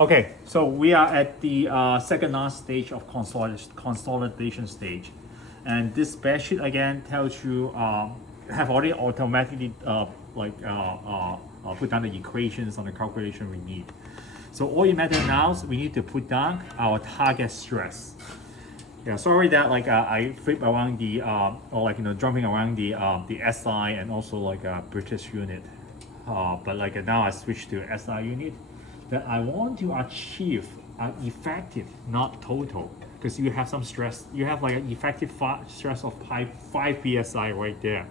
Okay, so we are at the second last stage of consolidation stage, and this spreadsheet again tells you have already automatically put down the equations on the calculation we need. So all it matters now is we need to put down our target stress. Yeah, sorry that I flip around the jumping around the SI and also British unit, but now I switch to SI unit. That I want to achieve an effective, not total, because you have some stress. You have like an effective stress of 5 psi right there,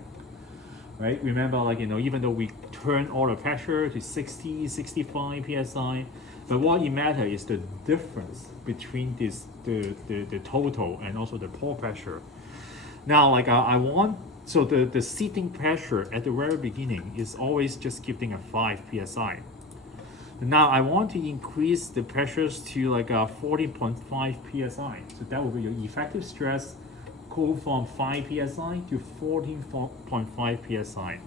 right? Remember, even though we turn all the pressure to 60, 65 psi, but what it matters is the difference between the total and also the pore pressure. Now, I want, so the seating pressure at the very beginning is always just giving a 5 psi. Now I want to increase the pressures to 14.5 psi. So that will be your effective stress go from 5 psi to 14.5 psi,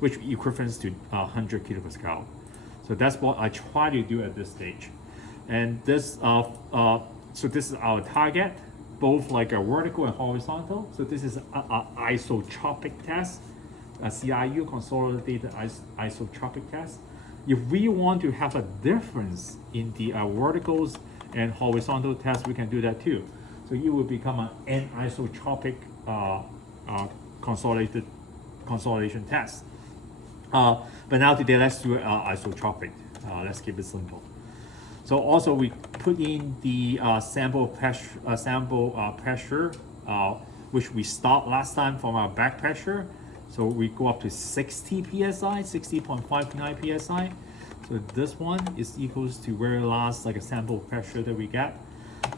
which equivalents to 100 kilopascal. So that's what I try to do at this stage. And this, so this is our target, both a vertical and horizontal. So this is a isotropic test, a CIU, consolidated isotropic test. If we want to have a difference in the verticals and horizontal test, we can do that too. So it will become an anisotropic consolidation test. But now today, let's do isotropic. Let's keep it simple. So also we put in the sample pressure, which we stopped last time from our back pressure. So we go up to 60 psi, 60.59 psi. So this one is equals to very last a sample pressure that we get,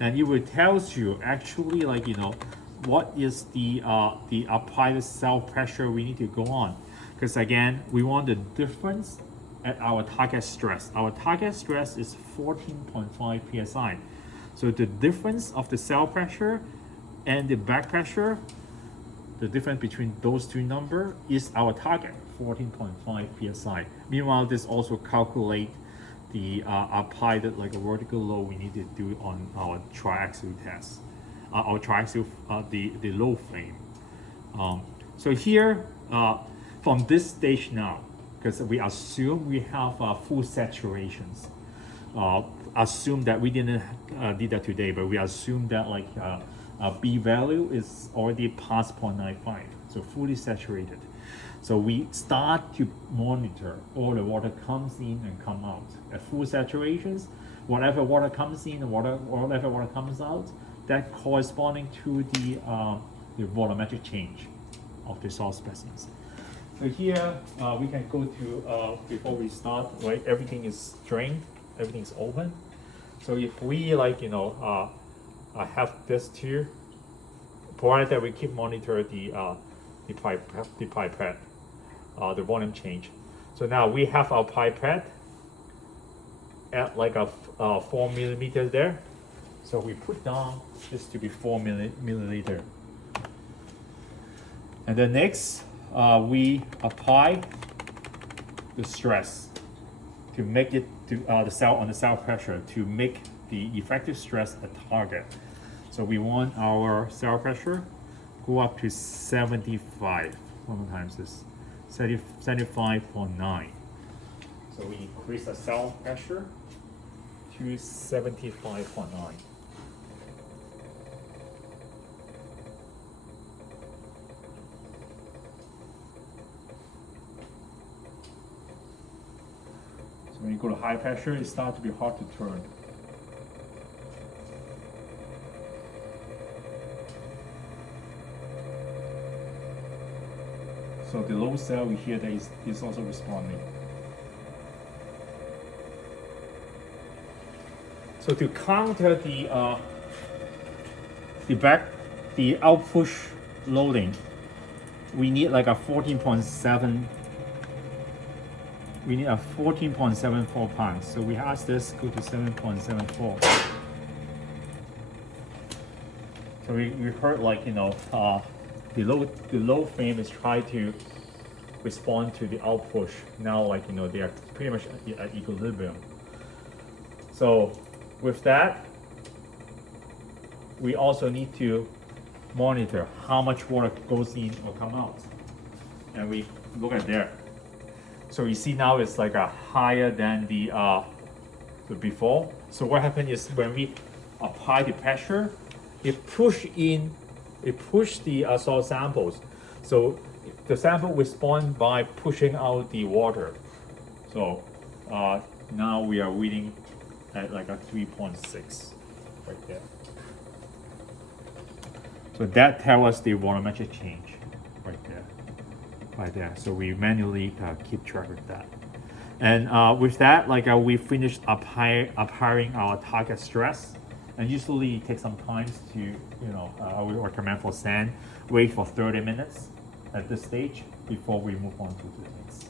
and it will tells you actually what is the applied cell pressure we need to go on, because again we want the difference at our target stress. Our target stress is 14.5 psi. So the difference of the cell pressure and the back pressure, the difference between those two numbers is our target, 14.5 psi. Meanwhile, this also calculate the applied vertical load we need to do on our triaxial test, our triaxial the load frame. So here, from this stage now, because we assume we have full saturations. Assume that we didn't did that today, but we assume that B value is already past 0.95, so fully saturated. So we start to monitor all the water comes in and come out. At full saturations, whatever water comes in and whatever water comes out, that corresponding to the volumetric change of the soil specimens. So here we can go to, before we start, right, everything is drained, everything is open. So if we have this too, provided that we keep monitor the pipette, the volume change. So now we have our pipette at a 4 millimeter there. So we put down this to be 4 milliliter. And then next, we apply the stress to make it to the cell pressure to make the effective stress a target. So we want our cell pressure go up to 75. One more time, this 75.9. So we increase the cell pressure to 75.9. So when you go to high pressure, it starts to be hard to turn. So the low cell we hear that is also responding. So to counter the outpush loading, we need a 14.7. We need a 14.74 pounds. So we ask this go to 7.74. So we heard the low frame is trying to respond to the outpush. Now they are pretty much at equilibrium. So with that, we also need to monitor how much water goes in or come out. And we look at there. So you see now it's like a higher than the before. So what happened is when we apply the pressure, it pushed the soil samples. So the sample respond by pushing out the water. So now we are reading at like a 3.6 right there. So that tells us the volumetric change right there. So we manually keep track of that. And with that, like we finished applying our target stress. And usually it takes some time to, I would recommend for sand, wait for 30 minutes at this stage before we move on to the next.